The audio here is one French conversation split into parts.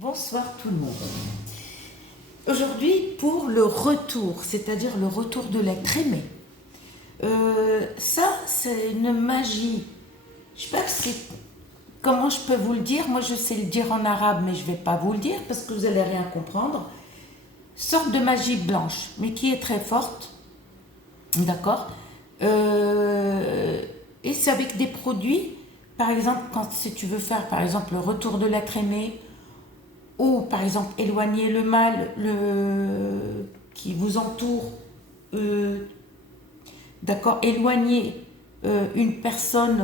Bonsoir tout le monde. Aujourd'hui, pour le retour, c'est-à-dire le retour de l'être aimé. Ça, c'est une magie. Je sais pas comment je peux vous le dire. Moi, je sais le dire en arabe, mais je vais pas vous le dire parce que vous allez rien comprendre. Sorte de magie blanche, mais qui est très forte. D'accord. Et c'est avec des produits. Par exemple, si tu veux faire, par exemple, le retour de l'être aimé, ou par exemple éloigner le mal qui vous entoure, d'accord, éloigner une personne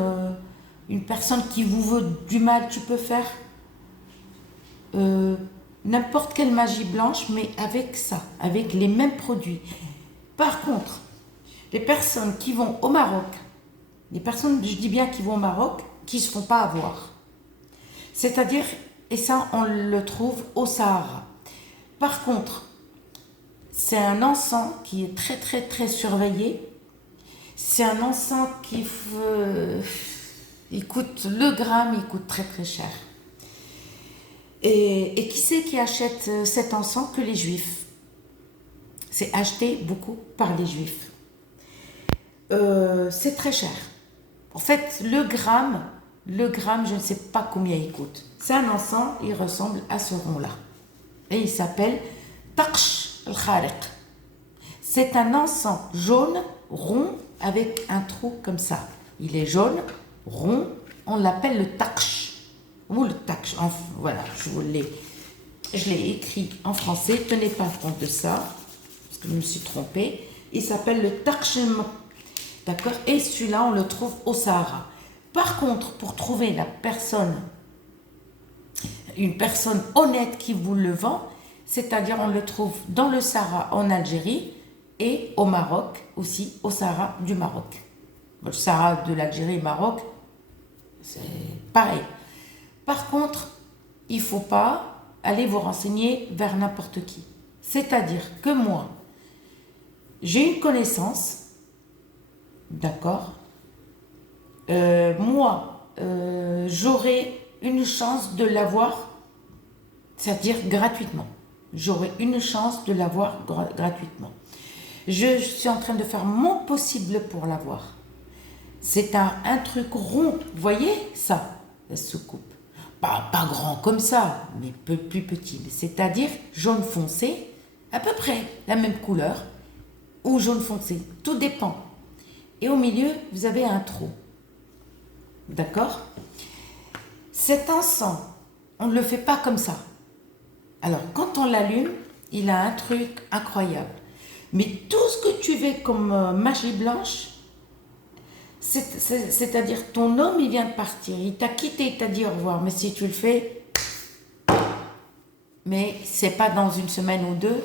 qui vous veut du mal, tu peux faire n'importe quelle magie blanche, mais avec ça, avec les mêmes produits. Par contre, les personnes qui vont au Maroc, les personnes, je dis bien qui vont au Maroc, qui ne se font pas avoir. C'est-à-dire, et ça, on le trouve au Sahara. Par contre, c'est un encens qui est très très très surveillé. C'est un encens il coûte le gramme, il coûte très très cher. Et qui c'est qui achète cet encens que les juifs? C'est acheté beaucoup par les juifs. C'est très cher. En fait, le gramme, je ne sais pas combien il coûte. C'est un encens, il ressemble à ce rond-là. Et il s'appelle Taqsh al-Khariq. C'est un encens jaune, rond, avec un trou comme ça. Il est jaune, rond, on l'appelle le Taqsh. Ou le Taqsh, voilà, je l'ai écrit en français, tenez pas compte de ça, parce que je me suis trompée. Il s'appelle le Taqsh. D'accord. Et celui-là, on le trouve au Sahara. Par contre, pour trouver une personne honnête qui vous le vend, c'est-à-dire on le trouve dans le Sahara en Algérie et au Maroc aussi, au Sahara du Maroc. Le Sahara de l'Algérie et Maroc, c'est pareil. Par contre, il ne faut pas aller vous renseigner vers n'importe qui. C'est-à-dire que moi, j'ai une connaissance. D'accord. J'aurai une chance de l'avoir, c'est-à-dire gratuitement. J'aurai une chance de l'avoir gratuitement. Je suis en train de faire mon possible pour l'avoir. C'est un truc rond, vous voyez ça, la soucoupe. Pas grand comme ça, mais plus petit. C'est-à-dire jaune foncé, à peu près la même couleur, ou jaune foncé, tout dépend. Et au milieu, vous avez un trou. D'accord? Cet encens, on ne le fait pas comme ça. Alors, quand on l'allume, il a un truc incroyable. Mais tout ce que tu veux comme magie blanche, c'est-à-dire ton homme, il vient de partir, il t'a quitté, il t'a dit au revoir. Mais si tu le fais, mais c'est pas dans une semaine ou deux,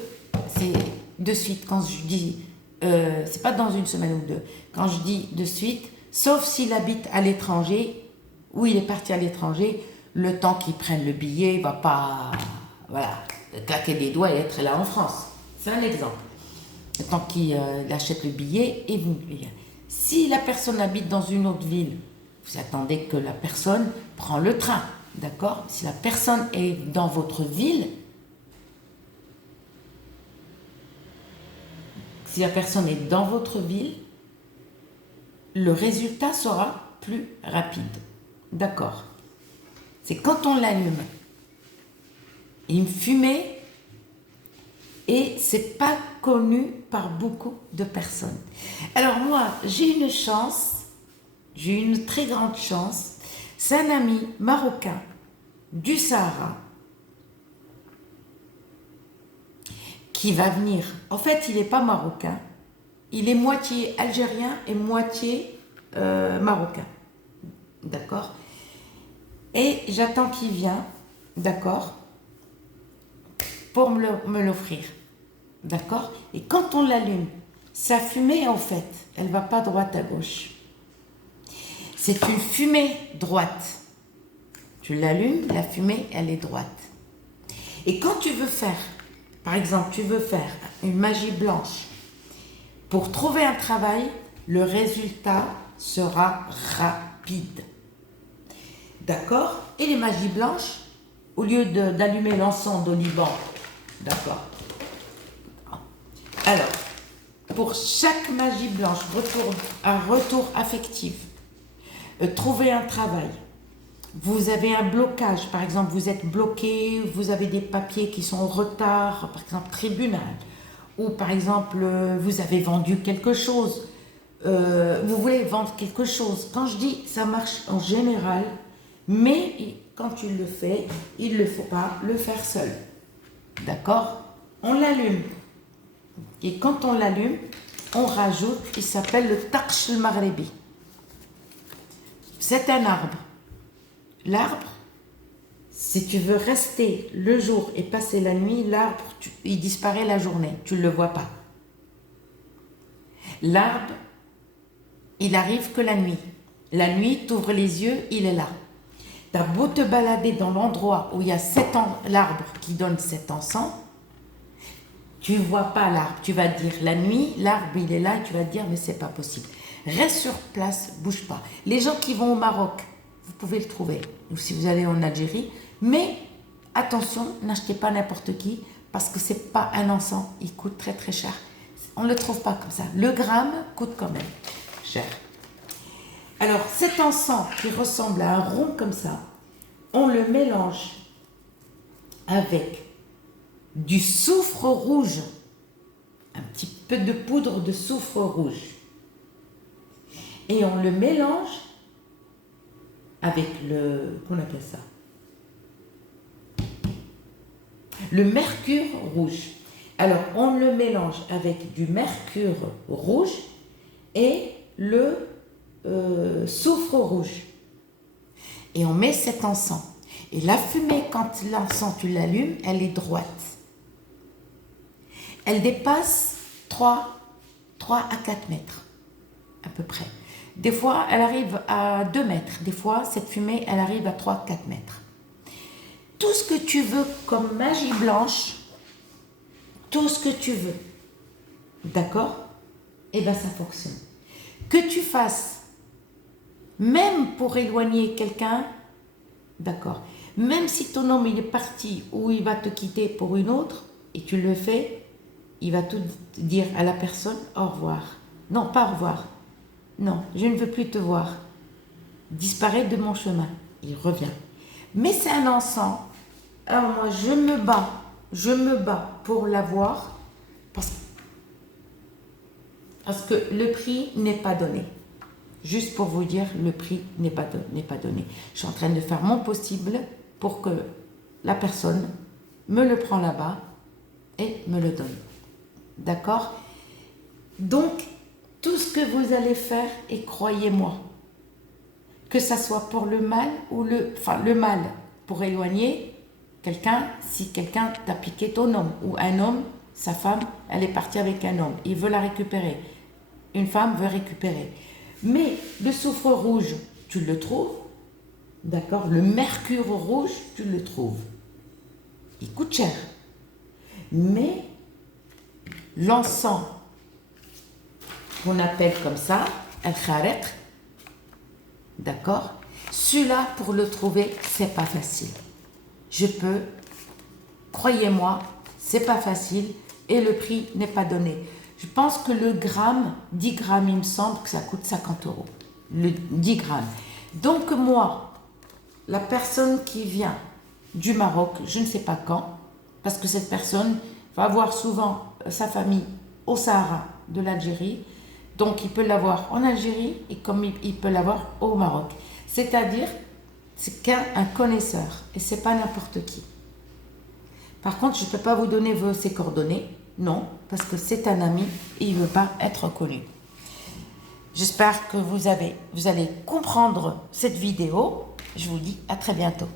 c'est de suite. Quand je dis c'est pas dans une semaine ou deux. Quand je dis de suite, sauf s'il habite à l'étranger, ou il est parti à l'étranger, le temps qu'il prenne le billet, il va pas, voilà, claquer des doigts et être là en France. C'est un exemple. Le temps qu'il achète le billet, et vous. Si la personne habite dans une autre ville, vous attendez que la personne prend le train, d'accord? Si la personne est dans votre ville, si la personne est dans votre ville, le résultat sera plus rapide. D'accord. C'est quand on l'allume, une fumée, et c'est pas connu par beaucoup de personnes. Alors moi, j'ai une très grande chance. C'est un ami marocain du Sahara qui va venir. En fait, il n'est pas marocain. Il est moitié algérien et moitié marocain. D'accord. Et j'attends qu'il vienne, d'accord, pour me l'offrir. D'accord. Et quand on l'allume, sa fumée, en fait, elle ne va pas droite à gauche. C'est une fumée droite. Tu l'allumes, la fumée, elle est droite. Et quand tu veux faire, par exemple, tu veux faire une magie blanche pour trouver un travail, le résultat sera rapide. D'accord? Et les magies blanches au lieu d'allumer l'encens au Liban. D'accord. Alors, pour chaque magie blanche, un retour affectif, trouver un travail, vous avez un blocage, par exemple, vous êtes bloqué, vous avez des papiers qui sont en retard, par exemple, tribunal, ou par exemple, vous avez vendu quelque chose, vous voulez vendre quelque chose. Quand je dis ça marche en général, mais quand tu le fais, il ne faut pas le faire seul. D'accord? On l'allume. Et quand on l'allume, on rajoute, il s'appelle le taqsh al-maghribi. C'est un arbre. L'arbre, si tu veux rester le jour et passer la nuit, l'arbre, il disparaît la journée, tu ne le vois pas. L'arbre, il arrive que la nuit. La nuit, tu ouvres les yeux, il est là. Tu as beau te balader dans l'endroit où il y a l'arbre qui donne cet encens, tu ne vois pas l'arbre. Tu vas dire, la nuit, l'arbre, il est là, et tu vas te dire, mais c'est pas possible. Reste sur place, bouge pas. Les gens qui vont au Maroc, vous pouvez le trouver, ou si vous allez en Algérie, mais attention, n'achetez pas n'importe qui, parce que c'est pas un encens, il coûte très très cher. On ne le trouve pas comme ça. Le gramme coûte quand même cher. Alors, cet encens qui ressemble à un rond comme ça, on le mélange avec du soufre rouge, un petit peu de poudre de soufre rouge, et on le mélange avec qu'on appelle ça, le mercure rouge. Alors, on le mélange avec du mercure rouge et le soufre rouge. Et on met cet encens. Et la fumée, quand l'encens, tu l'allumes, elle est droite. Elle dépasse 3 à 4 mètres, à peu près. Des fois, elle arrive à 2 mètres. Des fois, cette fumée, elle arrive à 3-4 mètres. Tout ce que tu veux comme magie blanche, tout ce que tu veux, d'accord? Eh bien, ça fonctionne. Que tu fasses, même pour éloigner quelqu'un, d'accord? Même si ton homme, il est parti ou il va te quitter pour une autre, et tu le fais, il va tout dire à la personne, au revoir. Non, pas au revoir. Non, je ne veux plus te voir. Disparaît de mon chemin. Il revient. Mais c'est un encens. Alors moi, je me bats pour l'avoir parce que le prix n'est pas donné. Juste pour vous dire, le prix n'est pas donné. Je suis en train de faire mon possible pour que la personne me le prend là-bas et me le donne. D'accord? Donc, tout ce que vous allez faire, et croyez-moi, que ça soit pour le mal ou le mal pour éloigner quelqu'un, si quelqu'un t'a piqué ton homme, ou un homme, sa femme, elle est partie avec un homme, il veut la récupérer, une femme veut récupérer. Mais le soufre rouge, tu le trouves, d'accord? Le mercure rouge, tu le trouves. Il coûte cher. Mais l'encens, qu'on appelle comme ça, al-kharek, d'accord? Celui-là, pour le trouver, c'est pas facile. Croyez-moi, c'est pas facile et le prix n'est pas donné. Je pense que le gramme, 10 grammes, il me semble que ça coûte 50 €. Le 10 grammes. Donc moi, la personne qui vient du Maroc, je ne sais pas quand, parce que cette personne va avoir souvent sa famille au Sahara de l'Algérie, donc il peut l'avoir en Algérie et comme il peut l'avoir au Maroc. C'est-à-dire, c'est un connaisseur et c'est pas n'importe qui. Par contre, je ne peux pas vous donner ses coordonnées, non, parce que c'est un ami et il ne veut pas être connu. J'espère que vous allez comprendre cette vidéo. Je vous dis à très bientôt.